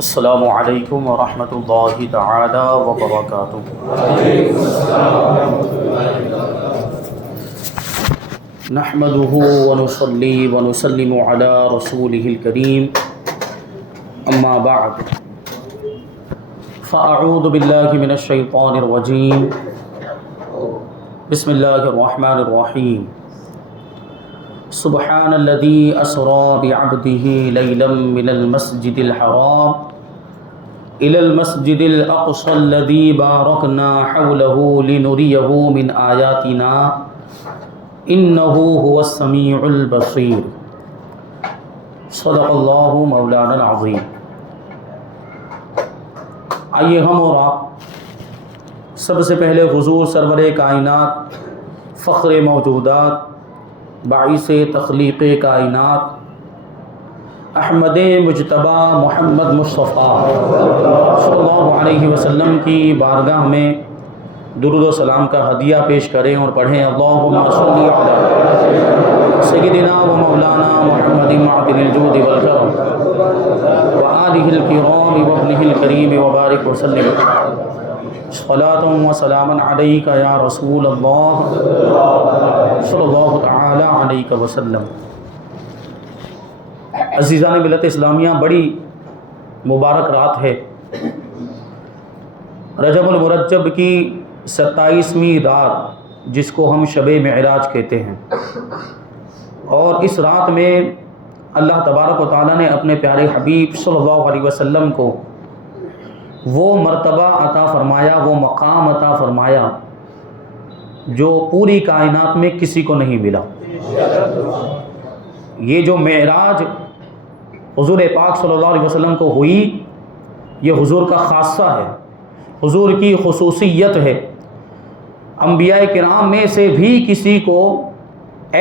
السلام علیکم ورحمۃ اللہ تعالی وبرکاتہ۔ نحمده ونصلي ونسلم على رسوله الكريم اما بعد فاعوذ باللہ من الشیطان الرجیم بسم اللہ الرحمن الرحیم سبحان الذي اسرى بعبده ليلا من المسجد الحرام إلى المسجد الأقصى الذي باركنا حوله لنريه من آياتنا إنه هو السميع البصير صدق الله مولانا العظیم۔ آئیے ہم اور آپ سب سے پہلے حضور سرور کائنات، فخر موجودات، باعث تخلیق کائنات، احمد مجتبی محمد مصطفیٰ صلی اللہ علیہ وسلم کی بارگاہ میں درود و سلام کا ہدیہ پیش کریں اور پڑھیں اللہم صلی علی سیدنا و مولانا محمد معدن الجود والکرم وآلہ الکرام وابنہ الکریم وبارک وسلم صلاۃ و سلاما علیک یا رسول اللہ صلی اللہ تعالی علیہ وسلم۔ عزیزان ملت اسلامیہ، بڑی مبارک رات ہے، رجب المرجب کی 27ویں رات، جس کو ہم شب معراج کہتے ہیں، اور اس رات میں اللہ تبارک و تعالیٰ نے اپنے پیارے حبیب صلی اللہ علیہ وسلم کو وہ مرتبہ عطا فرمایا، وہ مقام عطا فرمایا جو پوری کائنات میں کسی کو نہیں ملا۔ یہ جو معراج حضور پاک صلی اللہ علیہ وسلم کو ہوئی، یہ حضور کا خاصہ ہے، حضور کی خصوصیت ہے۔ انبیاء کرام میں سے بھی کسی کو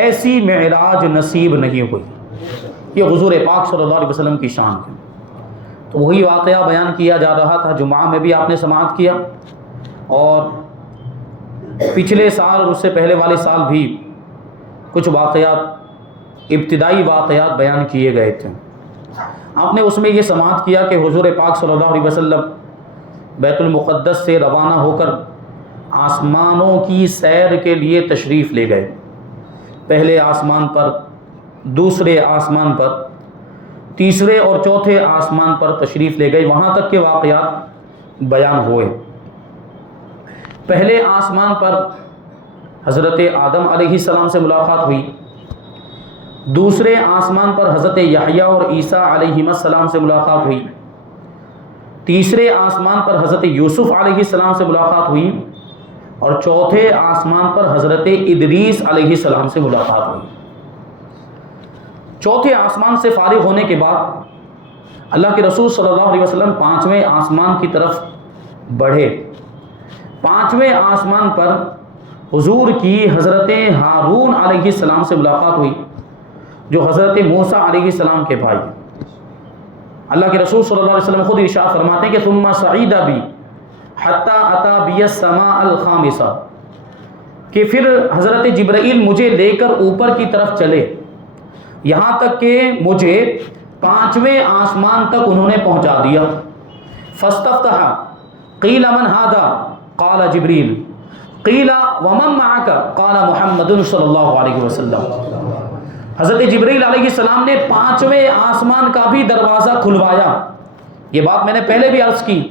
ایسی معراج نصیب نہیں ہوئی، یہ حضور پاک صلی اللہ علیہ وسلم کی شان ہے۔ تو وہی واقعہ بیان کیا جا رہا تھا، جمعہ میں بھی آپ نے سماعت کیا، اور پچھلے سال اور اس سے پہلے والے سال بھی کچھ واقعات، ابتدائی واقعات بیان کیے گئے تھے۔ آپ نے اس میں یہ سماعت کیا کہ حضور پاک صلی اللہ علیہ وسلم بیت المقدس سے روانہ ہو کر آسمانوں کی سیر کے لیے تشریف لے گئے، پہلے آسمان پر، دوسرے آسمان پر، تیسرے اور چوتھے آسمان پر تشریف لے گئے، وہاں تک کے واقعات بیان ہوئے۔ پہلے آسمان پر حضرت آدم علیہ السلام سے ملاقات ہوئی، دوسرے آسمان پر حضرت یحییٰ اور عیسیٰ علیہ السلام سے ملاقات ہوئی، تیسرے آسمان پر حضرت یوسف علیہ السلام سے ملاقات ہوئی، اور چوتھے آسمان پر حضرت ادریس علیہ السلام سے ملاقات ہوئی۔ چوتھے آسمان سے فارغ ہونے کے بعد اللہ کے رسول صلی اللہ علیہ وسلم 5ویں آسمان کی طرف بڑھے۔ 5ویں آسمان پر حضور کی حضرت ہارون علیہ السلام سے ملاقات ہوئی، جو حضرت موسیٰ علیہ السلام کے بھائی۔ اللہ کے رسول صلی اللہ علیہ وسلم خود ارشاد فرماتے ہیں کہ ثم صعید بی حتی اتی بی السماء الخامسہ، کہ پھر حضرت جبرائیل مجھے لے کر اوپر کی طرف چلے، یہاں تک کہ مجھے 5ویں آسمان تک انہوں نے پہنچا دیا۔ فاستفتح قیل من ھذا قال جبریل قیل ومن معک قال محمد صلی اللہ علیہ وسلم۔ حضرت جبرائیل علیہ السلام نے 5ویں آسمان کا بھی دروازہ کھلوایا۔ یہ بات میں نے پہلے بھی عرض کی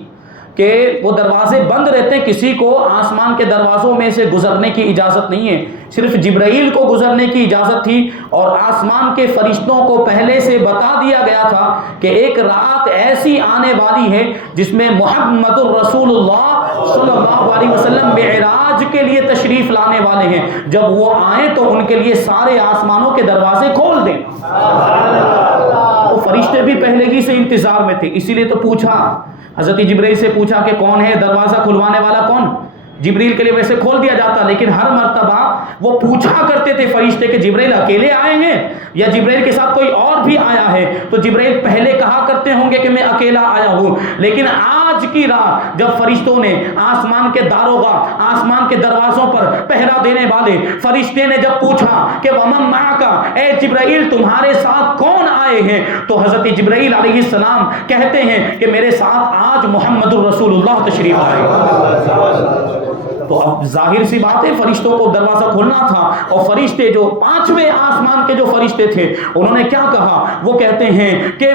کہ وہ دروازے بند رہتے، کسی کو آسمان کے دروازوں میں سے گزرنے کی اجازت نہیں ہے، صرف جبرائیل کو گزرنے کی اجازت تھی، اور آسمان کے فرشتوں کو پہلے سے بتا دیا گیا تھا کہ ایک رات ایسی آنے والی ہے جس میں محمد الرسول اللہ صلی اللہ علیہ وسلم معراج کے لیے تشریف لانے والے ہیں، جب وہ آئیں تو ان کے لیے سارے آسمانوں کے دروازے کھول دیں۔ تو فرشتے بھی پہلے ہی سے انتظار میں تھے، اسی لیے تو پوچھا، حضرت جبرائیل سے پوچھا کہ کون ہے دروازہ کھلوانے والا، کون؟ جبریل کے لیے ویسے کھول دیا جاتا، لیکن ہر مرتبہ وہ پوچھا کرتے تھے فرشتے کہ جبریل اکیلے آئے ہیں یا جبریل کے ساتھ کوئی اور بھی آیا ہے؟ تو جبریل پہلے کہا کرتے ہوں گے کہ میں اکیلا آیا ہوں، لیکن آج کی رات جب فرشتوں نے آسمان کے داروغہ، آسمان کے دروازوں پر پہرا دینے والے فرشتے نے جب پوچھا کہ ومن معک، اے جبرائیل تمہارے ساتھ کون آئے ہیں، تو حضرت جبرائیل علیہ السلام کہتے ہیں کہ میرے ساتھ آج محمد الرسول اللہ تشریف لائے۔ تو اب ظاہر سی بات ہے فرشتوں کو دروازہ کھولنا تھا، اور فرشتے جو پانچویں آسمان کے جو فرشتے تھے انہوں نے کیا کہا؟ وہ کہتے ہیں کہ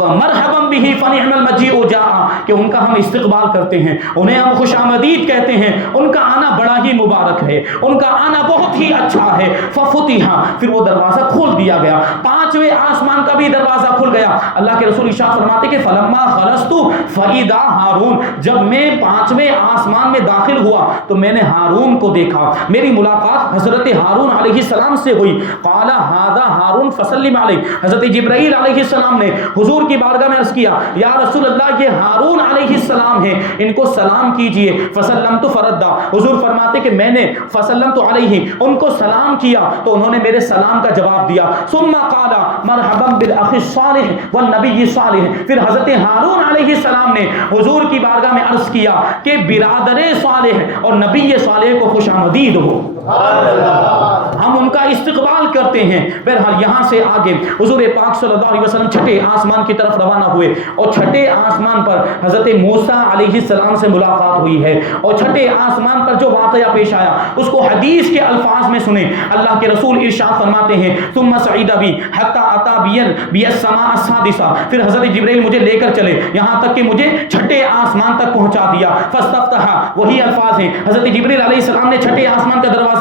مرحبا بہ فنعم المجیء جاء، کہ ان کا ہم استقبال کرتے ہیں، انہیں ہم خوش آمدید کہتے ہیں، ان کا آنا بڑا ہی مبارک ہے، ان کا آنا بہت ہی اچھا ہے۔ ففتح، پھر وہ دروازہ کھول دیا گیا، پانچویں آسمان کا بھی دروازہ کھل گیا۔ اللہ کے رسول ارشاد فرماتے کہ فلما خلصت فاذا ہارون، جب میں پانچویں آسمان میں داخل ہوا تو میں نے ہارون کو دیکھا، میری ملاقات حضرت ہارون علیہ السلام سے ہوئی۔ قال ھذا ہارون فسلم علیہ، حضرت جبرائیل علیہ السلام نے حضور کی بارگاہ میں عرض کیا یا رسول اللہ یہ ہارون علیہ السلام ہیں، ان کو سلام کیجئے۔ فسلمت فردا، حضور فرماتے کہ میں نے فسلمت علیہ ان کو سلام کیا تو انہوں نے میرے سلام کا جواب دیا۔ ثم قال مرحبا بالاخ الصالح والنبی الصالح، پھر حضرت ہارون علیہ السلام نے حضور کی بارگاہ میں عرض کیا کہ برادر صالح اور نبی صالح کو خوش آمدید ہو، ہم ان کا استقبال کرتے ہیں۔ بہرحال یہاں سے آگے حضور پاک صلی اللہ علیہ وسلم چھٹے آسمان کی طرف روانہ ہوئے، اور چھٹے آسمان پر حضرت موسیٰ علیہ السلام سے ملاقات ہوئی ہے، اور چھٹے آسمان پر جو واقعہ پیش آیا اس کو حدیث کے الفاظ میں سنیں۔ اللہ کے رسول ارشاد فرماتے ہیں ثم صعد بی حتی اتی بی السماء السادسہ، پھر حضرت جبرائیل مجھے لے کر چلے یہاں تک کہ مجھے چھٹے آسمان تک پہنچا دیا۔ فاستفتح، وہی الفاظ ہیں، حضرت جبرائیل علیہ السلام نے چھٹے آسمان کا دروازہ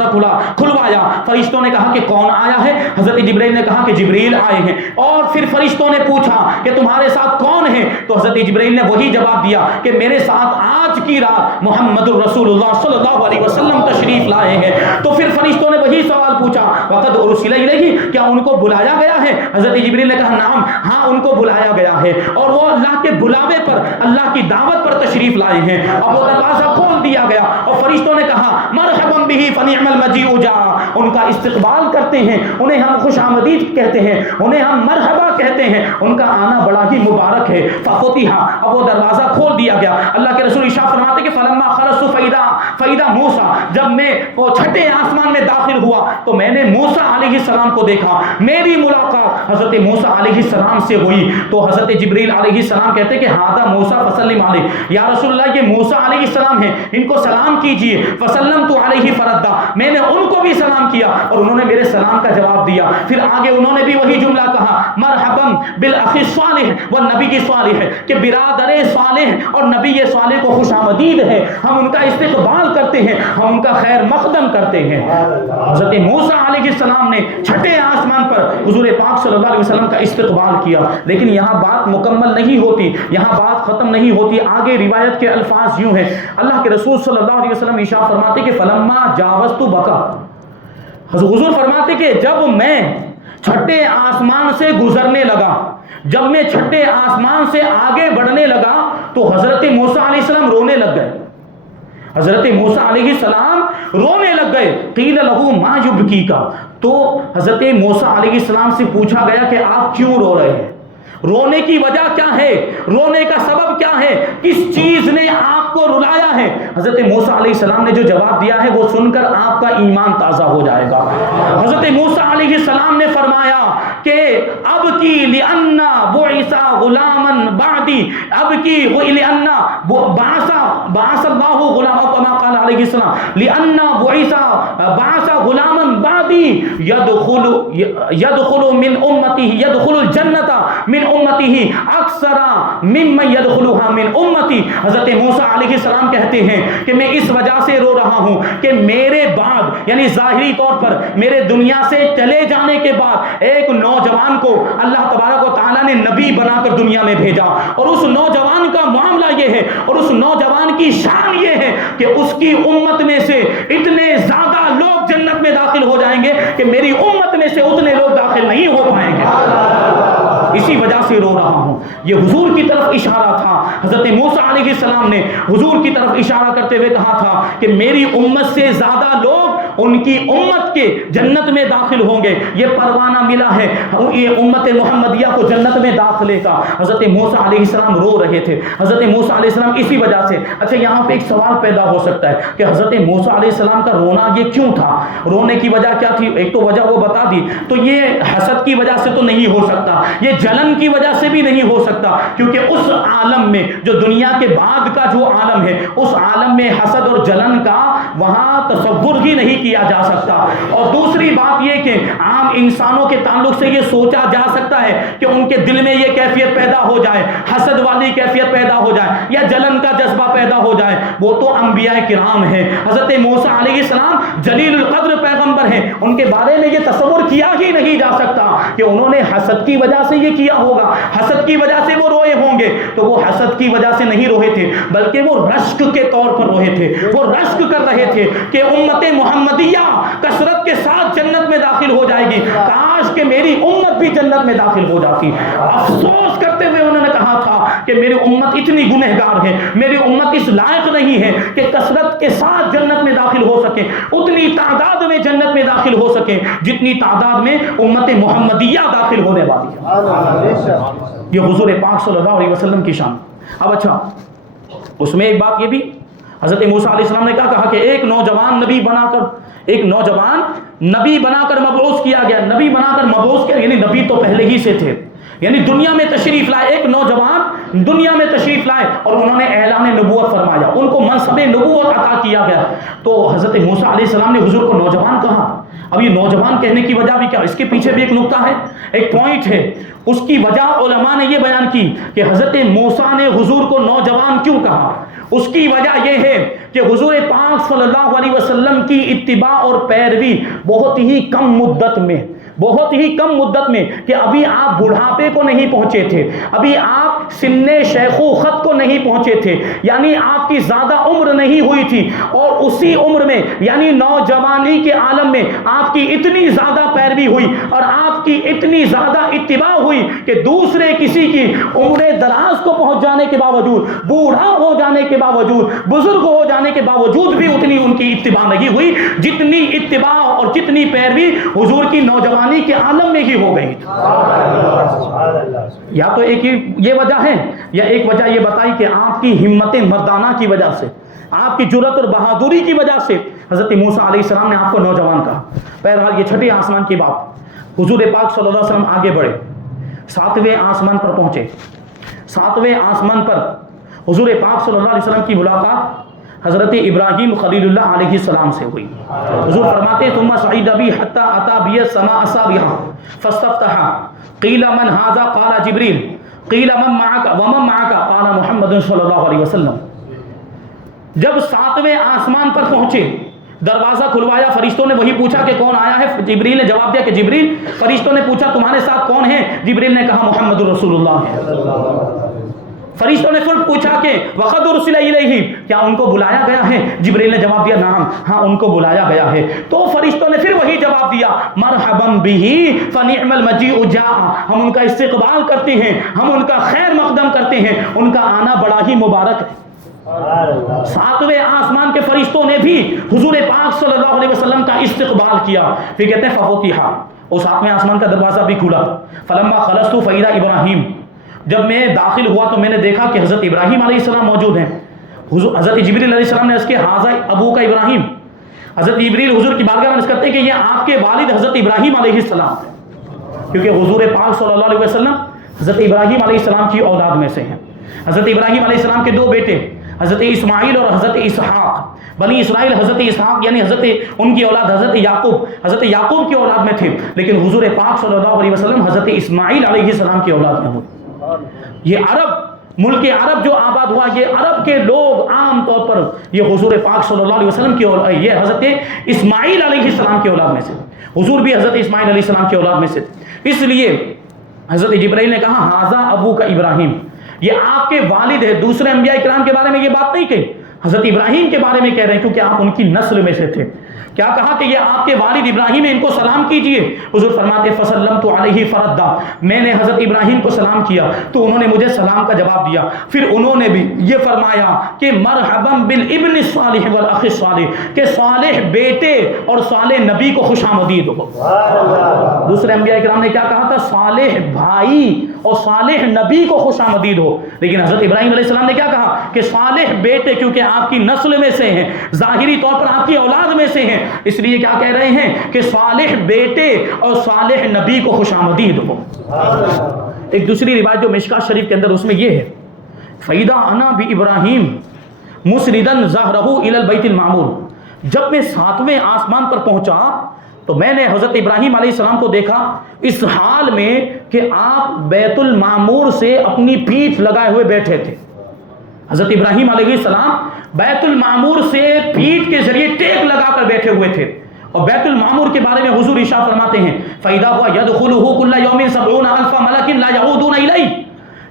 کھلوایا، فرشتوں نے کہا کہ کون آیا ہے؟ حضرت جبرائیل نے کہا کہ جبریل آئے ہیں، اور پھر فرشتوں نے پوچھا کہ تمہارے ساتھ کون ہے؟ تو حضرت جبرائیل نے وہی جواب دیا کہ میرے ساتھ آج کی رات محمد الرسول اللہ صلی اللہ علیہ وسلم تشریف لائے ہیں۔ تو پھر فرشتوں نے وہی سوال پوچھا وقد ارسل الیہ، کیا ان کو بلایا گیا ہے؟ حضرت جبرائیل نے کہا نعم، ہاں ان کو بلایا گیا ہے، اور وہ اللہ کے بلاوے پر، اللہ کی دعوت پر تشریف لائے ہیں۔ اب وہ دروازہ کھول دیا گیا اور فرشتوں نے کہا مرحبا بہ فنعم المجیء جاء، ان کا استقبال کرتے ہیں، انہیں ہم خوش آمدید کہتے ہیں، انہیں ہم مرحبا کہتے ہیں، ان کا آنا بڑا ہی مبارک ہے۔ ففتح، اب وہ دروازہ کھول دیا گیا۔ اللہ کے رسول ارشاد فرماتے کہ فلما خلصت فاذا موسیٰ، جب میں وہ چھٹے آسمان میں داخل ہوا تو میں نے موسیٰ علیہ السلام کو دیکھا، میری ملاقات حضرت موسیٰ علیہ السلام سے ہوئی۔ تو حضرت جبریل علیہ السلام کہتے کہ ھذا موسیٰ فسلم علیہ، یا رسول اللہ یہ موسیٰ علیہ السلام ہیں، ان کو سلام کیجئے۔ فسلمت علیہ فردا، میں نے ان کو بھی سلام کیا اور انہوں نے میرے سلام کا جواب دیا۔ پھر آگے انہوں نے بھی وہی جملہ کہا مرحبا بالاخ الصالح والنبی الصالح، کہ برادر صالح اور نبی صالح کو خوش آمدید ہے، ہم ان کا استقبال کرتے ہیں، ہم ان کا خیر مقدم کرتے ہیں۔ حضرت موسیٰ علیہ السلام نے چھٹے آسمان پر حضور پاک صلی اللہ علیہ وسلم کا استقبال کیا، لیکن یہاں بات مکمل نہیں ہوتی، یہاں بات ختم نہیں ہوتی۔ آگے روایت کے الفاظ یوں ہیں، اللہ کے رسول صلی اللہ علیہ وسلم ارشاد فرماتے کہ فلما جاوزت بکا، حضور فرماتے کہ جب میں چھٹے آسمان سے گزرنے لگا، جب میں چھٹے آسمان سے آگے بڑھنے لگا تو حضرت موسیٰ علیہ السلام رونے لگ گئے، حضرت موسیٰ علیہ السلام رونے لگ گئے۔ قیل لہو ما یبکیک، تو حضرت موسیٰ علیہ السلام سے پوچھا گیا کہ آپ کیوں رو رہے ہیں، رونے کی وجہ کیا ہے، رونے کا سبب کیا ہے، کس چیز نے آپ کو رلایا ہے؟ حضرت موسیٰ علیہ السلام نے جو جواب دیا ہے وہ سن کر آپ کا ایمان تازہ ہو جائے گا۔ حضرت موسیٰ علیہ السلام نے فرمایا کہ اب کی لأن بعث غلاما بعدی، اب کی لأن بعث اللہ غلاما کما قال علیہ السلام لأن بعث غلاما بعدی يدخل من امته، يدخل الجنة من امتی اکثر ممن يدخلها من امتی۔ حضرت موسیٰ علیہ السلام کہتے ہیں کہ میں اس وجہ سے رو رہا ہوں کہ میرے بعد، یعنی ظاہری طور پر میرے دنیا سے چلے جانے کے بعد ایک نوجوان کو اللہ تبارک و تعالیٰ نے نبی بنا کر دنیا میں بھیجا، اور اس نوجوان کا معاملہ یہ ہے اور اس نوجوان کی شان یہ ہے کہ اس کی امت میں سے اتنے زیادہ لوگ جنت میں داخل ہو جائیں گے کہ میری امت میں سے اتنے لوگ داخل نہیں ہو پائیں گے۔ اسی وجہ سے رو رہا ہوں. یہ حضور کی طرف اشارہ تھا. حضرت موسیٰ علیہ السلام نے حضور کی طرف اشارہ کرتے ہوئے کہا تھا کہ میری امت سے زیادہ لوگ ان کی امت کے جنت میں داخل ہوں گے. یہ پروانہ ملا ہے یہ امت محمدیہ کو جنت میں داخلے کا. حضرت موسیٰ علیہ السلام رو رہے تھے. حضرت موسیٰ علیہ السلام اسی وجہ سے. اچھا یہاں پہ ایک سوال پیدا ہو سکتا ہے کہ حضرت موسیٰ علیہ السلام کا رونا یہ کیوں تھا؟ رونے کی وجہ کیا تھی؟ ایک تو وجہ وہ بتا دی. تو یہ حسد کی وجہ سے تو نہیں ہو سکتا, یہ جلن کی وجہ سے بھی نہیں ہو سکتا, کیونکہ اس عالم میں جو دنیا کے بعد کا جو عالم ہے اس عالم میں حسد اور جلن کا وہاں تصور ہی نہیں کیا جا سکتا. اور دوسری بات یہ کہ عام انسانوں کے تعلق سے یہ سوچا جا سکتا ہے کہ ان کے دل میں یہ کیفیت پیدا ہو جائے, حسد والی کیفیت پیدا ہو جائے یا جلن کا جذبہ پیدا ہو جائے. وہ تو انبیاء کرام ہیں. حضرت موسیٰ علیہ السلام جلیل القدر پیغمبر ہیں, ان کے بارے میں یہ تصور کیا ہی نہیں جا سکتا کہ انہوں نے حسد کی وجہ سے یہ کیا ہوگا, حسد کی وجہ سے وہ روئے ہوں گے. تو وہ حسد کی وجہ سے نہیں روئے تھے بلکہ وہ رشک کے طور پر روئے تھے. وہ رشک کر رہے تھے کہ امت محمدیہ کثرت کے ساتھ جنت میں داخل ہو جائے گی, کاش کہ میری امت بھی جنت میں داخل ہو جاتی. افسوس کرتے ہوئے انہوں نے کہا تھا کہ میری امت اتنی گنہگار ہے, میری امت اس لائق نہیں ہے کہ کثرت کے ساتھ جنت میں داخل ہو سکے, اتنی تعداد میں جنت میں داخل ہو سکے جتنی تعداد میں امت محمدیہ داخل ہونے والی ہے. یہ حضور پاک صلی اللہ علیہ وسلم کی شان. اب اچھا اس میں ایک بات یہ بھی حضرت موسیٰ علیہ السلام نے کیا کہا کہ ایک نوجوان نبی بنا کر مبعوث کیا گیا. نبی بنا کر مبعوث کیا یعنی نبی تو پہلے ہی سے تھے, یعنی دنیا میں تشریف لائے, ایک نوجوان دنیا میں تشریف لائے اور انہوں نے اعلان نبوت فرمایا, ان کو منصب نبوت عطا کیا گیا. تو حضرت موسیٰ علیہ السلام نے حضور کو نوجوان کہا. اب یہ نوجوان کہنے کی وجہ بھی کیا, اس کے پیچھے بھی ایک نقطہ ہے, ایک پوائنٹ ہے. اس کی وجہ علماء نے یہ بیان کی کہ حضرت موسیٰ نے حضور کو نوجوان کیوں کہا. اس کی وجہ یہ ہے کہ حضور پاک صلی اللہ علیہ وسلم کی اتباع اور پیروی بہت ہی کم مدت میں کہ ابھی آپ بڑھاپے کو نہیں پہنچے تھے, ابھی آپ سن شیخوخت کو نہیں پہنچے تھے, یعنی آپ کی زیادہ عمر نہیں ہوئی تھی, اور اسی عمر میں یعنی نوجوانی کے عالم میں آپ کی اتنی زیادہ پیروی ہوئی اور آپ کی اتنی زیادہ اتباع ہوئی کہ دوسرے کسی کی عمر دراز کو پہنچ جانے کے باوجود, بوڑھا ہو جانے کے باوجود, بزرگ ہو جانے کے باوجود بھی اتنی ان کی اتباع نہیں ہوئی جتنی اتباع اور جتنی پیروی حضور کی نوجوانی کے عالم میں ہی ہو گئی. یا تو ایک یہ وجہ ہے, یا ایک وجہ یہ بتائی کہ آپ کی ہمت مردانہ کی وجہ سے, آپ کی جرأت اور بہادری کی وجہ سے حضرت موسیٰ علیہ السلام نے آپ کو نوجوان کہا. بہرحال یہ چھٹے آسمان کی بات. حضور پاک صلی اللہ علیہ وسلم آگے بڑھے, 7ویں آسمان پر پہنچے. 7ویں آسمان پر حضور پاک صلی اللہ علیہ وسلم کی ملاقات حضرت ابراہیم خلیل اللہ علیہ السلام سے ہوئی. حضور فرماتے ثم صعد بی حتی اتی بی السماء سابحا فاستفتح قیل من ھذا قال جبریل قیل من معک ومن معک قال محمد صلی اللہ علیہ وسلم. جب 7ویں آسمان پر پہنچے, دروازہ کھلوایا, فرشتوں نے وہی پوچھا کہ کون آیا ہے. جبریل نے جواب دیا کہ جبریل. فرشتوں نے پوچھا تمہارے ساتھ کون ہے؟ جبریل نے کہا محمد رسول اللہ ہے. فرشتوں نے پھر پوچھا کہ وقد ارسل الیہ, کیا ان کو بلایا گیا ہے؟ جبریل نے جواب دیا نعم, ہاں ان کو بلایا گیا ہے. تو فرشتوں نے پھر وہی جواب دیا مرحبا بہ فنعم المجیء جاء, ہم ان کا استقبال کرتے ہیں, ہم ان کا خیر مقدم کرتے ہیں, ان کا آنا بڑا ہی مبارک ہے. 7ویں آسمان کے فرشتوں نے بھی حضور پاک صلی اللہ علیہ وسلم کا استقبال کیا. پھر کہتے ہیں ففتح, اور 7ویں آسمان کا دروازہ بھی کھلا. فلما خلصت فاذا ابراہیم, جب میں داخل ہوا تو میں نے دیکھا کہ حضرت ابراہیم علیہ السلام موجود ہیں. حضرت جبریل علیہ السلام نے اس کے حاضر ابو کا ابراہیم. حضرت جبریل حضور کی بارگاہ میں عرض کرتے ہیں کہ یہ آپ کے والد حضرت ابراہیم علیہ السلام ہیں, کیونکہ حضور پاک صلی اللہ علیہ وسلم حضرت ابراہیم علیہ السلام کی اولاد میں سے ہیں. حضرت ابراہیم علیہ السلام کے 2 بیٹے حضرت اسماعیل اور حضرت اسحاق. بنی اسرائیل حضرت اسحاق یعنی ان کی اولاد حضرت یعقوب کی اولاد میں تھے, لیکن حضور پاک صلی اللہ علیہ وسلم حضرت اسماعیل علیہ السلام کی اولاد میں ہوئے. یہ عرب, ملک عرب جو آباد ہوا, یہ عرب کے لوگ عام طور پر یہ حضور پاک صلی اللہ علیہ وسلم کی اولاد, یہ حضرت اسماعیل علیہ السلام کی اولاد میں سے. حضور بھی حضرت اسماعیل علیہ السلام کی اولاد میں سے. اس لیے حضرت جبرائیل نے کہا ھذا ابو کا ابراہیم, یہ آپ کے والد ہے. دوسرے انبیاء کرام کے بارے میں یہ بات نہیں کہی, حضرت ابراہیم کے بارے میں کہہ رہے ہیں کیونکہ آپ ان کی نسل میں سے تھے. کیا کہا کہ یہ آپ کے والد ابراہیم ہیں، ان کو سلام کیجئے۔ حضور فرماتے فسلمت علیہ فردا، میں نے حضرت ابراہیم کو سلام کیا تو انہوں نے مجھے سلام کا جواب دیا۔ پھر انہوں نے بھی یہ فرمایا کہ مرحبا بالابن الصالح والاخ الصالح، کہ صالح بیٹے اور صالح نبی کو خوش آمدید ہو۔ دوسرے انبیاء کرام نے کیا کہا تھا؟ صالح بھائی اور صالح نبی کو خوش آمدید ہو۔ لیکن حضرت ابراہیم علیہ السلام نے کیا کہا کہ صالح بیٹے، کیونکہ آپ کی نسل میں سے ہیں، ظاہری طور پر آپ کی اولاد میں سے ہیں، اس لیے کیا کہہ رہے ہیں کہ صالح بیٹے اور صالح نبی کو خوش آمدید ہو۔ ایک دوسری روایت جو مشکاۃ شریف کے اندر، اس میں یہ ہے فَإِذَا أَنَا بِإِبْرَاهِيمَ مُسْنِدًا ظَهْرَهُ إِلَى الْبَيْتِ الْمَعْمُورِ، جب میں 7ویں آسمان پر پہنچا تو میں نے حضرت ابراہیم علیہ السلام کو دیکھا اس حال میں کہ آپ بیت المعمور سے اپنی پیٹھ لگائے ہوئے بیٹھے تھے۔ حضرت ابراہیم علیہ السلام بیت المعمور سے پیٹھ کے ذریعے ٹیک لگا کر بیٹھے ہوئے تھے، اور بیت المعمور کے بارے میں حضور ارشاد فرماتے ہیں فَإِذَا هُوَ يَدْخُلُهُ كُلَّ يَوْمٍ 70,000 مَلَكٍ لَا يَعُودُونَ إِلَيْهِ،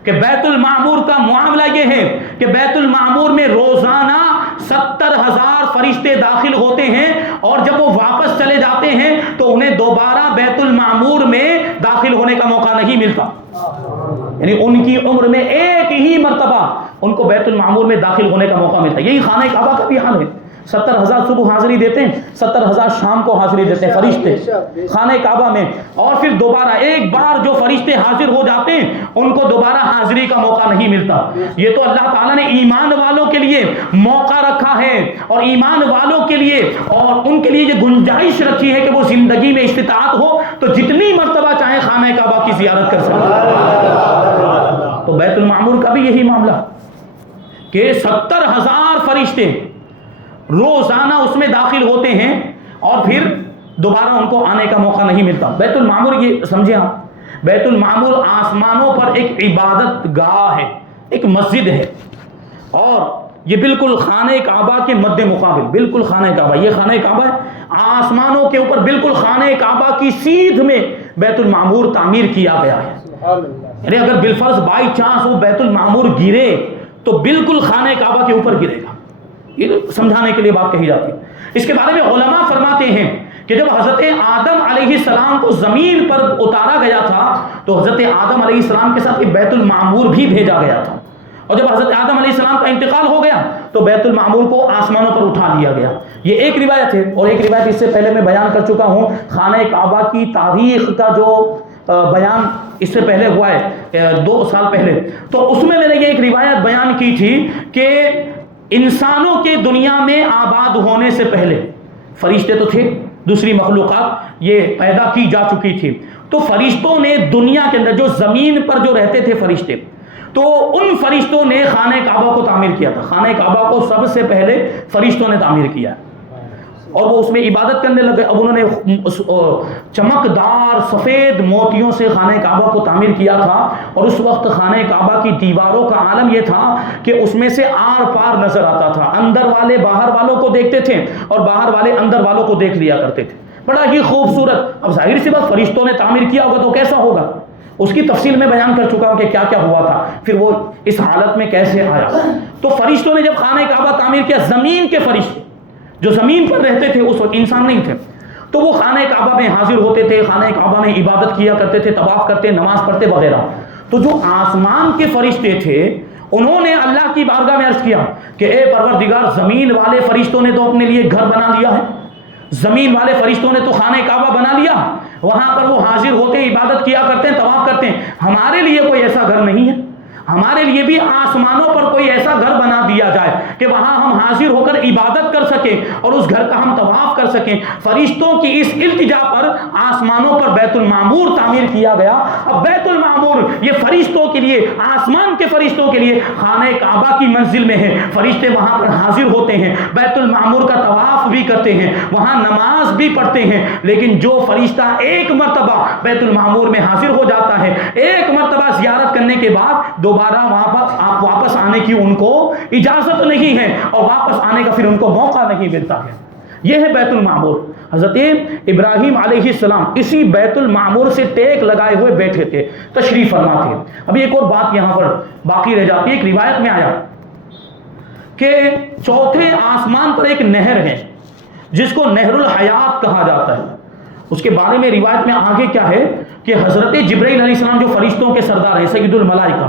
کہ بیت المعمور کا معاملہ یہ ہے کہ بیت المعمور میں روزانہ 70,000 فرشتے داخل ہوتے ہیں، اور جب وہ واپس چلے جاتے ہیں تو انہیں دوبارہ بیت المعمور میں داخل ہونے کا موقع نہیں ملتا۔ یعنی ان کی عمر میں ایک ہی مرتبہ ان کو بیت المعمور میں داخل ہونے کا موقع ملتا ہے۔ یہی خانہ کعبہ کا بھی حال ہے، 70,000 صبح حاضری دیتے ہیں، 70,000 شام کو حاضری دیتے ہیں فرشتے خانہ کعبہ میں، اور پھر دوبارہ ایک بار جو فرشتے حاضر ہو جاتے ہیں ان کو دوبارہ حاضری کا موقع نہیں ملتا۔ یہ تو اللہ تعالیٰ نے ایمان والوں کے لیے موقع رکھا ہے، اور ایمان والوں کے لیے اور ان کے لیے یہ گنجائش رکھی ہے کہ وہ زندگی میں استطاعت ہو تو جتنی مرتبہ چاہے خانہ کعبہ کی زیارت کر سکتے۔ تو بیت المعمور کا بھی یہی معاملہ کہ 70,000 فرشتے روزانہ اس میں داخل ہوتے ہیں، اور پھر دوبارہ ان کو آنے کا موقع نہیں ملتا۔ بیت المعمور یہ سمجھے آپ، بیت المعمور آسمانوں پر ایک عبادت گاہ ہے، ایک مسجد ہے، اور یہ بالکل خانہ کعبہ کے مد مقابل، بالکل خانہ کعبہ، یہ خانہ کعبہ ہے، آسمانوں کے اوپر بالکل خانہ کعبہ کی سیدھ میں بیت المعمور تعمیر کیا گیا ہے۔ یعنی اگر بالفرض بائی چانس وہ بیت المعمور گرے تو بالکل خانہ کعبہ کے اوپر گرے گا۔ یہ سمجھانے کے لیے بات کہی جاتی ہے۔ اس کے بارے میں علماء فرماتے ہیں کہ جب حضرت آدم علیہ السلام کو زمین پر اتارا گیا تھا تو حضرت آدم علیہ السلام کے ساتھ ایک بیت المعمور بھی بھیجا گیا تھا، اور جب حضرت آدم علیہ السلام کا انتقال ہو گیا تو بیت المعمور کو آسمانوں پر اٹھا لیا گیا۔ یہ ایک روایت ہے، اور ایک روایت اس سے پہلے میں بیان کر چکا ہوں، خانہ کعبہ کی تاریخ کا جو بیان اس سے پہلے ہوا ہے 2 سال پہلے، تو اس میں نے یہ ایک روایت بیان کی تھی کہ انسانوں کے دنیا میں آباد ہونے سے پہلے فرشتے تو تھے، دوسری مخلوقات یہ پیدا کی جا چکی تھی، تو فرشتوں نے دنیا کے اندر جو زمین پر جو رہتے تھے فرشتے، تو ان فرشتوں نے خانہ کعبہ کو تعمیر کیا تھا۔ خانہ کعبہ کو سب سے پہلے فرشتوں نے تعمیر کیا، اور وہ اس میں عبادت کرنے لگے۔ اب انہوں نے چمکدار سفید موتیوں سے خانہ کعبہ کو تعمیر کیا تھا، اور اس وقت خانہ کعبہ کی دیواروں کا عالم یہ تھا کہ اس میں سے آر پار نظر آتا تھا، اندر والے باہر والوں کو دیکھتے تھے اور باہر والے اندر والوں کو دیکھ لیا کرتے تھے، بڑا ہی خوبصورت۔ اب ظاہر سی بات فرشتوں نے تعمیر کیا ہوگا تو کیسا ہوگا، اس کی تفصیل میں بیان کر چکا ہوں کہ کیا کیا ہوا تھا، پھر وہ اس حالت میں کیسے آیا۔ تو فرشتوں نے جب خانہ کعبہ تعمیر کیا، زمین کے فرشتے جو زمین پر رہتے تھے، اس وقت انسان نہیں تھے، تو وہ خانہ کعبہ میں حاضر ہوتے تھے، خانہ کعبہ میں عبادت کیا کرتے تھے، طواف کرتے، نماز پڑھتے وغیرہ۔ تو جو آسمان کے فرشتے تھے انہوں نے اللہ کی بارگاہ میں عرض کیا کہ اے پروردگار، زمین والے فرشتوں نے تو اپنے لیے گھر بنا لیا ہے، زمین والے فرشتوں نے تو خانہ کعبہ بنا لیا، وہاں پر وہ حاضر ہوتے عبادت کیا کرتے ہیں، طواف کرتے ہیں، ہمارے لیے کوئی ایسا گھر نہیں ہے، ہمارے لیے بھی آسمانوں پر کوئی ایسا گھر بنا دیا جائے کہ وہاں ہم حاضر ہو کر عبادت کر سکیں اور اس گھر کا ہم طواف کر سکیں۔ فرشتوں کی اس التجا پر آسمانوں پر بیت المعمور تعمیر کیا گیا۔ اب بیت المعمور یہ فرشتوں کے لیے، آسمان کے فرشتوں کے لیے خانہ کعبہ کی منزل میں ہے، فرشتے وہاں پر حاضر ہوتے ہیں، بیت المعمور کا طواف بھی کرتے ہیں، وہاں نماز بھی پڑھتے ہیں، لیکن جو فرشتہ ایک مرتبہ بیت المعمور میں حاضر ہو جاتا ہے، ایک مرتبہ زیارت کرنے کے بعد دوبارہ وہاں پر آپ واپس آنے کی ان کو اجازت نہیں ہے، اور واپس آنے کا پھر ان کو موقع نہیں ملتا ہے۔ یہ ہے بیت المعمور۔ حضرت ابراہیم علیہ السلام اسی بیت المعمور سے ٹیک لگائے ہوئے بیٹھے تھے، تشریف فرما تھے۔ ابھی ایک اور بات یہاں پر باقی رہ جاتی ہے۔ ایک روایت میں آیا کہ چوتھے آسمان پر ایک نہر ہے، جس کو نہر الحیات کہا جاتا ہے. اس کے بارے میں روایت میں آگے کیا ہے کہ حضرت جبرائیل علیہ السلام جو فرشتوں کے سردار ہیں، سید الملائکہ،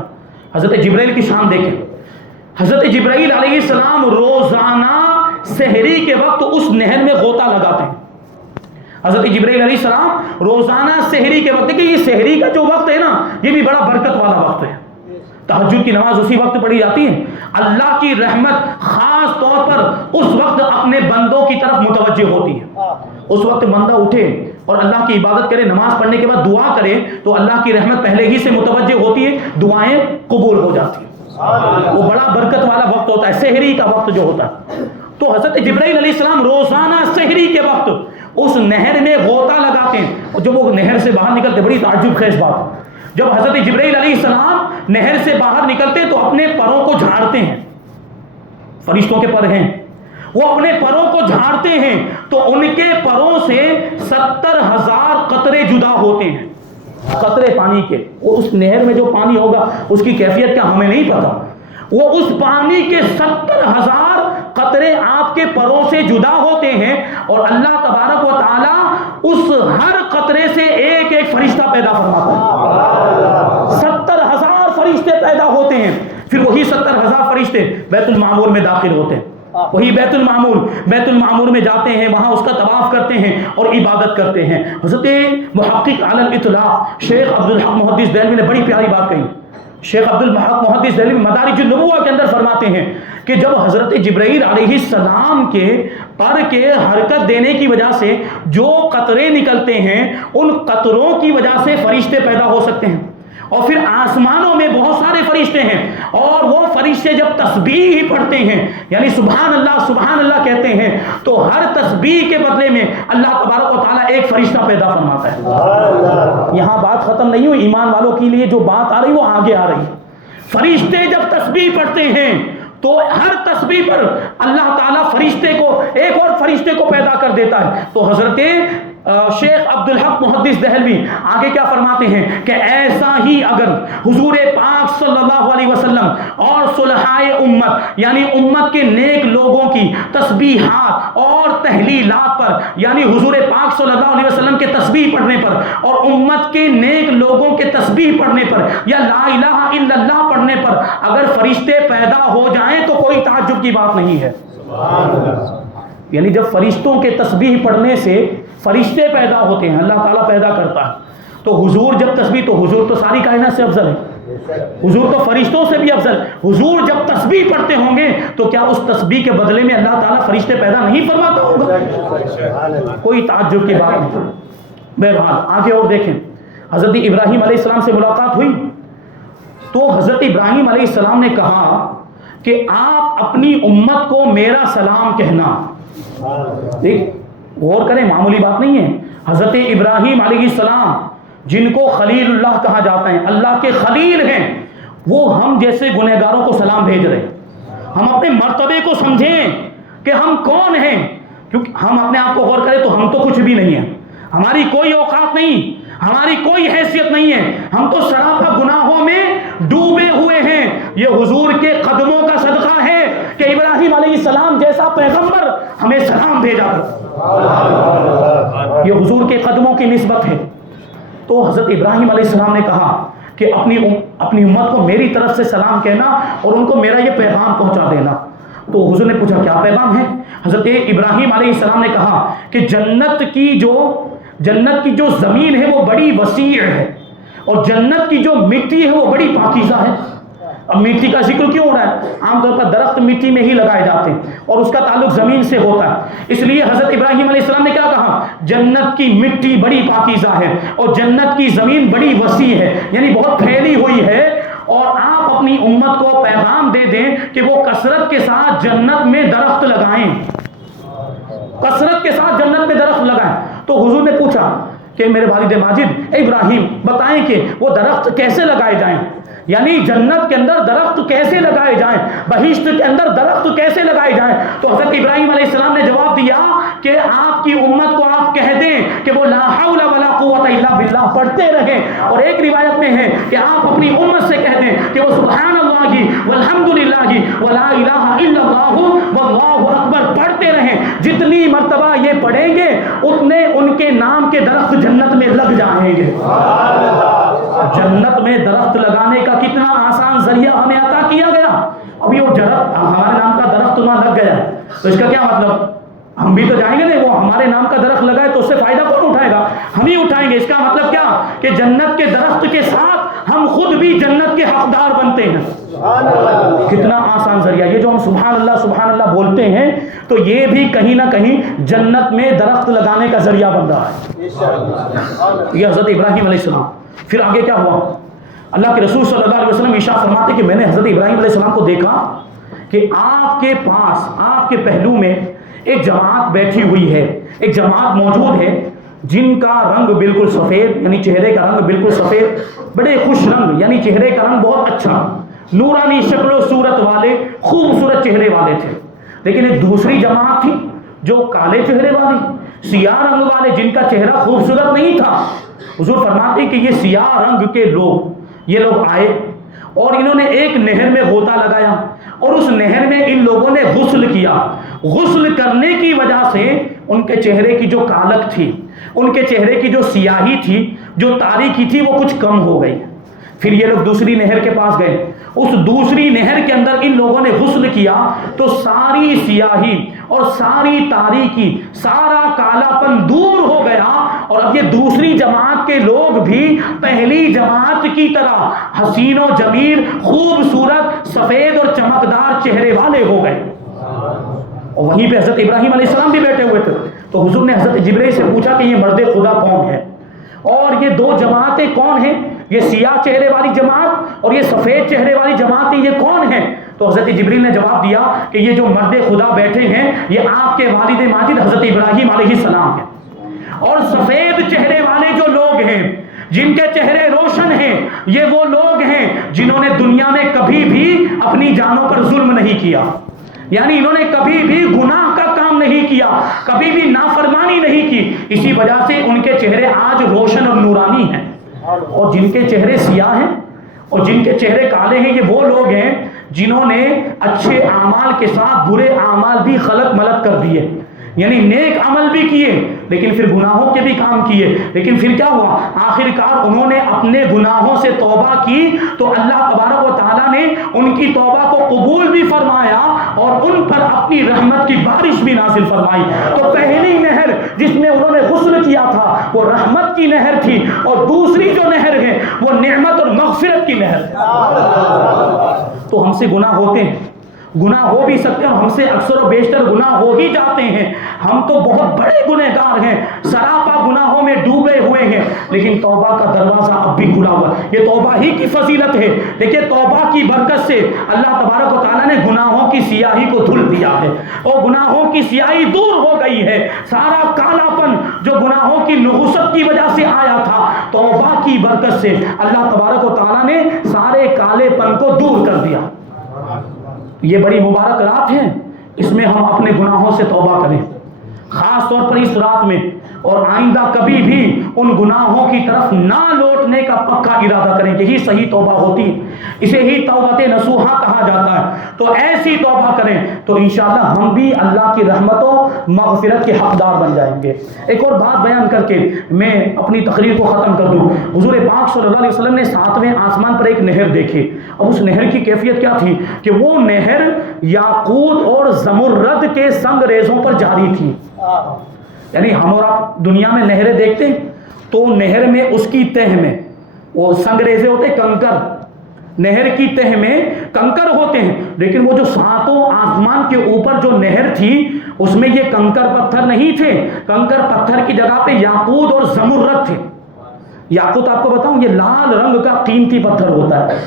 حضرت جبرائیل کی شان دیکھیں. حضرت جبرائیل علیہ السلام روزانہ سحری کے وقت اس نہر میں غوطہ لگاتے ہیں. حضرت جبرائیل علیہ السلام روزانہ سحری کے وقت، کہ یہ سحری کا جو وقت ہے نا، یہ بھی بڑا برکت والا وقت ہے. تہجد کی نماز اسی وقت پڑھی جاتی ہے. اللہ کی رحمت خاص طور پر اس وقت اپنے بندوں کی طرف متوجہ ہوتی ہے. اس وقت بندہ اٹھے اور اللہ کی عبادت کرے، نماز پڑھنے کے بعد دعا کرے تو اللہ کی رحمت پہلے ہی سے متوجہ ہوتی ہے، دعائیں قبول ہو جاتی ہیں. وہ بڑا برکت والا وقت ہوتا ہے سحری کا وقت جو ہوتا ہے. تو حضرت جبرائیل علیہ السلام روزانہ سحری کے وقت اس نہر میں غوطہ لگاتے ہیں. اور جب وہ نہر سے باہر نکلتے، بڑی تعجب خیز بات، جب حضرت جبرائیل علیہ السلام نہر سے باہر نکلتے تو اپنے پروں کو جھاڑتے ہیں. فرشتوں کے پر ہیں، وہ اپنے پروں کو جھاڑتے ہیں تو ان کے پروں سے 70,000 قطرے جدا ہوتے ہیں. قطرے پانی کے، وہ اس نہر میں جو پانی ہوگا اس کی کیفیت کیا ہمیں نہیں پتا. وہ اس پانی کے 70,000 قطرے آپ کے پروں سے جدا ہوتے ہیں اور اللہ تبارک و تعالی اس ہر قطرے سے ایک ایک فرشتہ پیدا فرماتا ہے. 70,000 فرشتے پیدا ہوتے ہیں. پھر وہی 70,000 فرشتے بیت المعمور میں داخل ہوتے ہیں. وہی بیت المعمور میں جاتے ہیں، وہاں اس کا طواف کرتے ہیں اور عبادت کرتے ہیں. حضرت محقق علی الاطلاق شیخ عبدالحق محدث دہلوی نے بڑی پیاری بات کہی. شیخ عبدالحق محدث دہلوی مدارج النبوہ کے اندر فرماتے ہیں کہ جب حضرت جبرائیل علیہ السلام کے پر کے حرکت دینے کی وجہ سے جو قطرے نکلتے ہیں، ان قطروں کی وجہ سے فرشتے پیدا ہو سکتے ہیں. اور پھر آسمانوں میں بہت سارے فرشتے ہیں اور وہ فرشتے جب تسبیح ہی پڑھتے ہیں، یعنی سبحان اللہ کہتے ہیں، تو ہر تسبیح کے بدلے میں اللہ تبارک و تعالیٰ ایک فرشتہ پیدا فرماتا ہے. یہاں بات ختم نہیں ہوئی، ایمان والوں کے لیے جو بات آ رہی وہ آگے آ رہی ہے. فرشتے جب تسبیح پڑھتے ہیں تو ہر تسبیح پر اللہ تعالیٰ فرشتے کو، ایک اور فرشتے کو پیدا کر دیتا ہے. تو حضرت شیخ عبدالحق محدث دہلوی آگے کیا فرماتے ہیں کہ ایسا ہی اگر حضور پاک صلی اللہ علیہ وسلم اور صلحائے امت یعنی امت کے نیک لوگوں کی تسبیحات اور تحلیلات پر، یعنی حضور پاک صلی اللہ علیہ وسلم کے تسبیح پڑھنے پر اور امت کے نیک لوگوں کے تسبیح پڑھنے پر یا لا الہ الا اللہ پڑھنے پر اگر فرشتے پیدا ہو جائیں تو کوئی تعجب کی بات نہیں ہے. یعنی جب فرشتوں کے تسبیح پڑھنے سے فرشتے پیدا ہوتے ہیں، اللہ تعالیٰ پیدا کرتا ہے، تو حضور جب تسبیح، تو حضور تو ساری کائنات سے افضل ہے، حضور تو فرشتوں سے بھی افضل. حضور جب تسبیح پڑھتے ہوں گے تو کیا اس تسبیح کے بدلے میں اللہ تعالیٰ فرشتے پیدا نہیں فرماتا ہوگا؟ کوئی تعجب کی بات نہیں. بہرحال آگے اور دیکھیں، حضرت ابراہیم علیہ السلام سے ملاقات ہوئی تو حضرت ابراہیم علیہ السلام نے کہا کہ آپ اپنی امت کو میرا سلام کہنا. دیکھ غور کریں، معمولی بات نہیں ہے. حضرت ابراہیم علیہ السلام جن کو خلیل اللہ کہا جاتا ہے، اللہ کے خلیل ہیں، وہ ہم جیسے گنہگاروں کو سلام بھیج رہے ہیں. ہم اپنے مرتبے کو سمجھیں کہ ہم کون ہیں، کیونکہ ہم اپنے آپ کو غور کریں تو ہم تو کچھ بھی نہیں ہیں. ہماری کوئی اوقات نہیں، ہماری کوئی حیثیت نہیں ہے. ہم تو سراپا گناہوں میں ڈوبے ہوئے ہیں. یہ حضور کے قدموں کا صدقہ ہے کہ ابراہیم علیہ السلام جیسا پیغمبر ہمیں سلام بھیجا. یہ حضور کے قدموں کی نسبت ہے. تو حضرت ابراہیم علیہ السلام نے کہا کہ اپنی امت کو میری طرف سے سلام کہنا اور ان کو میرا یہ پیغام پہنچا دینا. تو حضور نے پوچھا کیا پیغام ہے؟ حضرت ابراہیم علیہ السلام نے کہا کہ جنت کی جو زمین ہے وہ بڑی وسیع ہے اور جنت کی جو مٹی ہے وہ بڑی پاکیزہ ہے. اب مٹی کا ذکر کیوں ہو رہا ہے؟ عام طور پر درخت مٹی میں ہی لگائے جاتے ہیں اور اس کا تعلق زمین سے ہوتا ہے. اس لیے حضرت ابراہیم علیہ السلام نے کیا کہا؟ جنت کی مٹی بڑی پاکیزہ ہے اور جنت کی زمین بڑی وسیع ہے، یعنی بہت پھیلی ہوئی ہے. اور آپ اپنی امت کو پیغام دے دیں کہ وہ کثرت کے ساتھ جنت میں درخت لگائیں، کثرت کے ساتھ جنت میں درخت لگائیں. تو حضور نے پوچھا کہ میرے والد ماجد ابراہیم بتائیں کہ وہ درخت کیسے لگائے جائیں، یعنی جنت کے اندر درخت کیسے لگائے جائیں، بہشت کے اندر درخت کیسے لگائے جائیں. تو حضرت ابراہیم علیہ السلام نے جواب دیا کہ آپ کی امت کو آپ کہہ دیں کہ وہ لا حول ولا قوت الا باللہ پڑھتے رہیں. اور ایک روایت میں ہے کہ آپ اپنی امت سے کہہ دیں کہ وہ سبحان اللہ والحمد للہ ولا الہ الا اللہ واللہ اکبر پڑھتے رہیں. جتنے جتنی مرتبہ یہ پڑھیں گے اتنے ان کے نام کے درخت جنت میں لگ جائیں گے۔ جنت میں درخت لگانے کا کتنا آسان ذریعہ ہمیں عطا کیا گیا۔ ابھی وہ درخت ہمارے نام کا درخت وہاں لگ گیا تو اس کا کیا مطلب؟ ہم بھی تو جائیں گے نہیں، وہ ہمارے نام کا درخت لگائے تو اس سے فائدہ کون اٹھائے گا؟ ہم ہی اٹھائیں گے۔ اس کا مطلب کیا کہ جنت کے درخت کے ساتھ ہم خود بھی جنت کے حقدار بنتے ہیں۔ کتنا آسان ذریعہ۔ یہ جو ہم سبحان اللہ بولتے ہیں تو یہ بھی کہیں نہ کہیں جنت میں درخت لگانے کا ذریعہ بن رہا ہے۔ یہ حضرت ابراہیم علیہ السلام۔ پھر آگے کیا ہوا؟ اللہ کے رسول صلی اللہ علیہ وسلم ارشاد فرماتے کہ میں نے حضرت ابراہیم علیہ السلام کو دیکھا کہ آپ کے پاس، آپ کے پہلو میں ایک جماعت بیٹھی ہوئی ہے، ایک جماعت موجود ہے جن کا رنگ بالکل سفید، یعنی چہرے کا رنگ بالکل سفید، بڑے خوش رنگ، یعنی چہرے کا رنگ بہت اچھا، نورانی شکل و صورت والے، خوبصورت چہرے والے تھے۔ لیکن ایک دوسری جماعت تھی جو کالے چہرے والی، سیاہ رنگ والے، جن کا چہرہ خوبصورت نہیں تھا۔ حضور فرماتے کہ یہ سیاہ رنگ کے لوگ، یہ لوگ آئے اور انہوں نے ایک نہر میں غوطہ لگایا اور اس نہر میں ان لوگوں نے غسل کیا۔ غسل کرنے کی وجہ سے ان کے چہرے کی جو کالک تھی، ان کے چہرے کی جو سیاہی تھی، جو تاریکی تھی، وہ کچھ کم ہو گئی۔ پھر یہ لوگ دوسری نہر کے پاس گئے، اس دوسری نہر کے اندر ان لوگوں نے غسل کیا تو ساری سیاہی اور ساری تاریکی، سارا کالا پن دور ہو گیا، اور اب یہ دوسری جماعت کے لوگ بھی پہلی جماعت کی طرح حسین و جمیل، خوبصورت، سفید اور چمکدار چہرے والے ہو گئے۔ اور وہیں پہ حضرت ابراہیم علیہ السلام بھی بیٹھے ہوئے تھے۔ تو حضور نے حضرت جبرائیل سے پوچھا کہ یہ مرد خدا کون ہے اور یہ دو جماعتیں کون ہیں؟ یہ سیاہ چہرے والی جماعت اور یہ سفید چہرے والی جماعتیں، یہ کون ہیں؟ تو حضرت جبرائیل نے جواب دیا کہ یہ جو مرد خدا بیٹھے ہیں یہ آپ کے والد ماجد حضرت ابراہیم علیہ السلام ہیں، اور سفید چہرے والے جو لوگ ہیں جن کے چہرے روشن ہیں، یہ وہ لوگ ہیں جنہوں نے دنیا میں کبھی بھی اپنی جانوں پر ظلم نہیں کیا، یعنی انہوں نے کبھی بھی گناہ کا کام نہیں کیا، کبھی بھی نافرمانی نہیں کی، اسی وجہ سے ان کے چہرے آج روشن اور نورانی ہیں۔ اور جن کے چہرے سیاہ ہیں اور جن کے چہرے کالے ہیں، یہ وہ لوگ ہیں جنہوں نے اچھے اعمال کے ساتھ برے اعمال بھی خلق ملت کر دیے، یعنی نیک عمل بھی کیے لیکن پھر گناہوں کے بھی کام کیے، لیکن پھر کیا ہوا؟ آخر کار انہوں نے اپنے گناہوں سے توبہ کی تو اللہ تبارک و تعالیٰ نے ان کی توبہ کو قبول بھی فرمایا اور ان پر اپنی رحمت کی بارش بھی نازل فرمائی۔ تو پہلی نہر جس میں انہوں نے غسل کیا تھا وہ رحمت کی نہر تھی، اور دوسری جو نہر ہے وہ نعمت اور مغفرت کی نہر ہے۔ تو ہم سے گناہ ہوتے ہیں، گناہ ہو بھی سکتے ہیں، اور ہم سے اکثر و بیشتر گناہ ہو ہی جاتے ہیں، ہم تو بہت بڑے گنہگار ہیں، سراپا گناہوں میں ڈوبے ہوئے ہیں، لیکن توبہ کا دروازہ اب بھی کھلا ہوا ہے۔ یہ توبہ ہی کی فضیلت ہے۔ دیکھیے توبہ کی برکت سے اللہ تبارک و تعالیٰ نے گناہوں کی سیاہی کو دھل دیا ہے، اور گناہوں کی سیاہی دور ہو گئی ہے۔ سارا کالا پن جو گناہوں کی نحوست کی وجہ سے آیا تھا، توبہ کی برکت سے اللہ تبارک و تعالیٰ نے سارے کالے پن کو دور کر دیا۔ یہ بڑی مبارک رات ہے، اس میں ہم اپنے گناہوں سے توبہ کریں، خاص طور پر اس رات میں، اور آئندہ کبھی بھی ان گناہوں کی طرف نہ لوٹنے کا پکا ارادہ کریں۔ یہی صحیح توبہ ہوتی ہے، اسے ہی توبۃ نصوحہ کہا جاتا ہے۔ تو ایسی توبہ کریں تو انشاءاللہ ہم بھی اللہ کی رحمت و مغفرت کے حقدار بن جائیں گے۔ ایک اور بات بیان کر کے میں اپنی تقریر کو ختم کر دوں۔ حضور پاک صلی اللہ علیہ وسلم نے 7ویں آسمان پر ایک نہر دیکھی، اور اس نہر کی کیفیت کیا تھی کہ وہ نہر یاقوت اور زمرد کے سنگ ریزوں پر جاری تھی۔ یعنی ہم اور آپ دنیا میں نہریں دیکھتے ہیں تو نہر میں اس کی تہ میں وہ سنگریزے ہوتے ہیں، کنکر، نہر کی تہ میں کنکر ہوتے ہیں، لیکن وہ جو 7 آسمان کے اوپر جو نہر تھی اس میں یہ کنکر پتھر نہیں تھے، کنکر پتھر کی جگہ پہ یاقوت اور زمرد تھے۔ یاقوت آپ کو بتاؤں یہ لال رنگ کا قیمتی پتھر ہوتا ہے،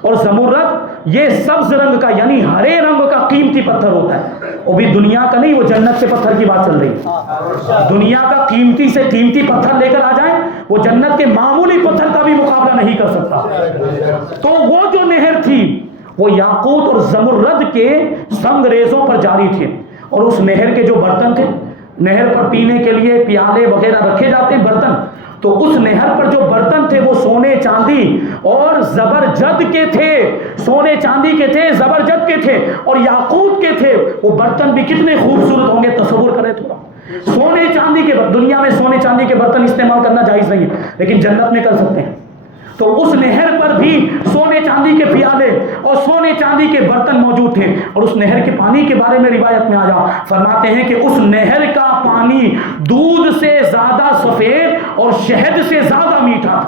اور زمرد یہ سبز رنگ کا یعنی ہرے رنگ کا قیمتی پتھر ہوتا ہے۔ وہ بھی دنیا کا نہیں، وہ جنت کے پتھر کی بات چل رہی ہے۔ دنیا کا قیمتی سے قیمتی پتھر لے کر آ جائیں، وہ جنت کے معمولی پتھر کا بھی مقابلہ نہیں کر سکتا۔ تو وہ جو نہر تھی وہ یاقوت اور زمرد کے سنگ ریزوں پر جاری تھے، اور اس نہر کے جو برتن تھے، نہر پر پینے کے لیے پیالے وغیرہ رکھے جاتے ہیں برتن، تو اس نہر پر جو برتن تھے وہ سونے چاندی اور زبرجد کے تھے، سونے چاندی کے تھے، زبرجد کے تھے اور یاقوت کے تھے۔ وہ برتن بھی کتنے خوبصورت ہوں گے، تصور کریں تھوڑا۔ سونے چاندی کے، دنیا میں سونے چاندی کے برتن استعمال کرنا جائز نہیں ہے، لیکن جنت میں کر سکتے ہیں۔ تو اس نہر پر بھی سونے چاندی کے پیالے اور سونے چاندی کے برتن موجود تھے۔ اور اس نہر کے پانی کے بارے میں روایت میں آیا، فرماتے ہیں کہ اس نہر کا پانی دودھ سے زیادہ سفید اور شہد سے زیادہ میٹھا۔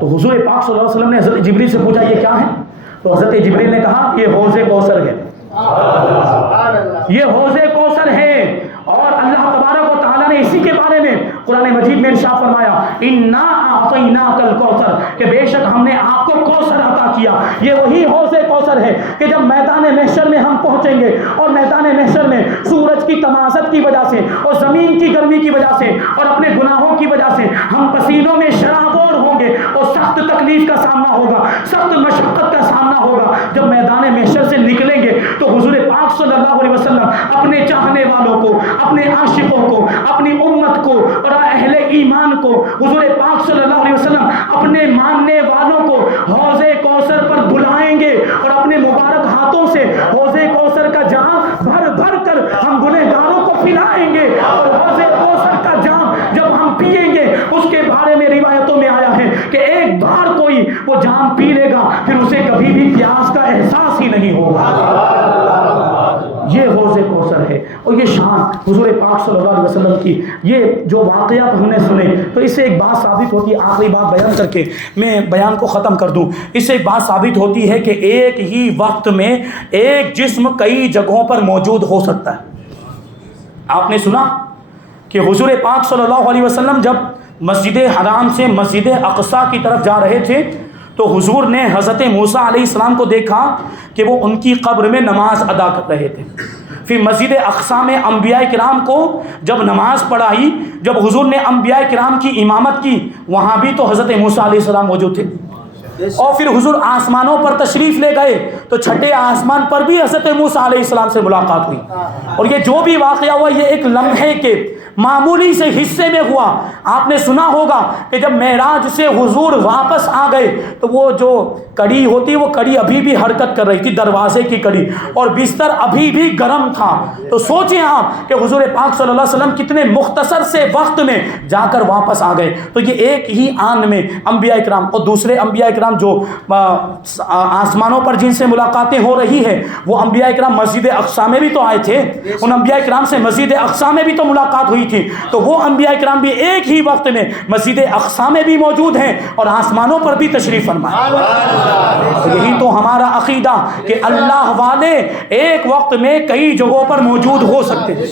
تو حضور پاک صلی اللہ علیہ وسلم نے حضرت جبریل سے پوچھا یہ کیا ہے؟ تو حضرت جبریل نے کہا یہ حوض کوثر ہے، یہ حوض کوثر ہے۔ اور اللہ تبارک و تعالیٰ نے اسی کے بارے میں قرآن مجید میں ارشاد فرمایا انا اعطیناک الکوثر، کہ بے شک ہم نے آپ کو کوثر عطا کیا۔ یہ وہی حوض کوثر ہے کہ جب میدان محشر میں ہم پہنچیں گے اور میدان محشر میں سورج کی تمازت کی وجہ سے اور زمین کی گرمی کی وجہ سے اور اپنے گناہوں کی وجہ سے ہم پسینوں میں شرابور ہوں گے اور سخت تکلیف کا سامنا ہوگا، سخت مشقت کا سامنا ہوگا۔ جب میدان محشر سے نکلیں گے تو حضور پاک صلی اللہ علیہ وسلم اپنے چاہنے والوں کو، اپنے عاشقوں کو، اپنی امت کو اور اہل ایمان کو، حضور پاک صلی اللہ علیہ وسلم اپنے ماننے والوں کو حوض کوثر پر بلائیں گے اور اپنے مبارک ہاتھوں سے حوض کوثر کا جام بھر بھر کر ہم گنہگاروں کو پلائیں گے۔ اور حوض کوثر کا جام جب ہم پیئیں گے، اس کے بارے میں روایتوں میں آیا ہے کہ ایک بار کوئی وہ جام پی لے گا پھر اسے کبھی بھی پیاس کا احساس ہی نہیں ہوگا۔ یہ حوض کوثر ہے اور یہ شان حضور پاک صلی اللہ علیہ وسلم کی۔ یہ جو واقعات ہم نے سنے تو اس سے ایک بات ثابت ہوتی ہے، آخری بات بیان کر کے میں بیان کو ختم کر دوں۔ اس سے ایک بات ثابت ہوتی ہے کہ ایک ہی وقت میں ایک جسم کئی جگہوں پر موجود ہو سکتا ہے۔ آپ نے سنا کہ حضور پاک صلی اللہ علیہ وسلم جب مسجد حرام سے مسجد اقصی کی طرف جا رہے تھے تو حضور نے حضرت موسیٰ علیہ السلام کو دیکھا کہ وہ ان کی قبر میں نماز ادا کر رہے تھے۔ پھر مسجد اقصی میں انبیاء کرام کو جب نماز پڑھائی، جب حضور نے انبیاء کرام کی امامت کی، وہاں بھی تو حضرت موسیٰ علیہ السلام موجود تھے۔ اور پھر حضور آسمانوں پر تشریف لے گئے تو چھٹے آسمان پر بھی حضرت موسیٰ علیہ السلام سے ملاقات ہوئی۔ اور یہ جو بھی واقعہ ہوا یہ ایک لمحے کے معمولی سے حصے میں ہوا۔ آپ نے سنا ہوگا کہ جب معراج سے حضور واپس آ گئے تو وہ جو کڑی ہوتی وہ کڑی ابھی بھی حرکت کر رہی تھی، دروازے کی کڑی، اور بستر ابھی بھی گرم تھا۔ تو سوچیں آپ کہ حضور پاک صلی اللہ علیہ وسلم کتنے مختصر سے وقت میں جا کر واپس آ گئے۔ تو یہ ایک ہی آن میں انبیاء کرام اور دوسرے انبیاء کرام جو آسمانوں پر جن سے ملاقاتیں ہو رہی ہیں وہ انبیاء کرام مسجد اقصی میں بھی تو آئے تھے، ان انبیاء کرام سے مسجد اقصی میں بھی تو ملاقات ہوئی تھی۔ تو وہ انبیاء کرام بھی ایک ہی وقت میں مسجد اقصی میں بھی موجود ہیں اور آسمانوں پر بھی تشریف فرما۔ یہی تو ہمارا عقیدہ کہ اللہ والے ایک وقت میں کئی جگہوں پر موجود ہو سکتے ہیں۔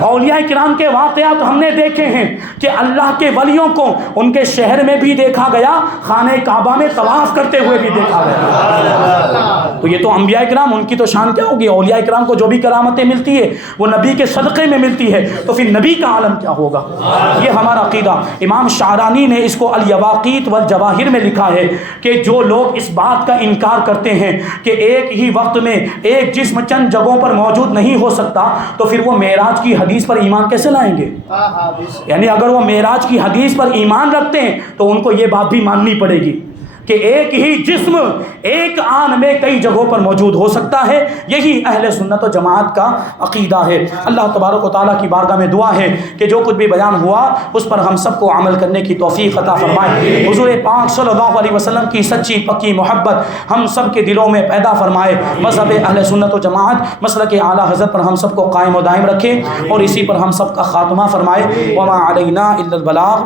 اولیاء کرام کے واقعات ہم نے دیکھے ہیں کہ اللہ کے ولیوں کو ان کے شہر میں بھی دیکھا گیا، خانہ کعبہ میں طواف کرتے ہوئے بھی دیکھا گیا۔ تو یہ تو انبیاء کرام، ان کی تو شان کیا ہوگی؟ اولیاء کرام کو جو بھی کرامتیں ملتی ہے وہ نبی کے صدقے میں ملتی ہے، تو پھر نبی کا عالم کیا ہوگا؟ یہ ہمارا عقیدہ۔ امام شعرانی نے اس کو الیواقیت والجواہر میں لکھا ہے کہ جو لوگ اس بات کا انکار کرتے ہیں کہ ایک ہی وقت میں ایک جسم چند جگہوں پر موجود نہیں ہو سکتا تو پھر وہ معراج کی حدیث پر ایمان کیسے لائیں گے؟ یعنی اگر وہ معراج کی حدیث پر ایمان رکھتے ہیں تو ان کو یہ بات بھی ماننی پڑے گی کہ ایک ہی جسم ایک آن میں کئی جگہوں پر موجود ہو سکتا ہے۔ یہی اہل سنت و جماعت کا عقیدہ ہے۔ اللہ تبارک و تعالیٰ کی بارگاہ میں دعا ہے کہ جو کچھ بھی بیان ہوا اس پر ہم سب کو عمل کرنے کی توفیق عطا فرمائے۔ حضور پاک صلی اللہ علیہ وسلم کی سچی پکی محبت ہم سب کے دلوں میں پیدا فرمائے۔ مذہب اہل سنت و جماعت مسلک اعلیٰ حضرت پر ہم سب کو قائم و دائم رکھے اور اسی پر ہم سب کا خاتمہ فرمائے۔ وما علینا الا البلاغ۔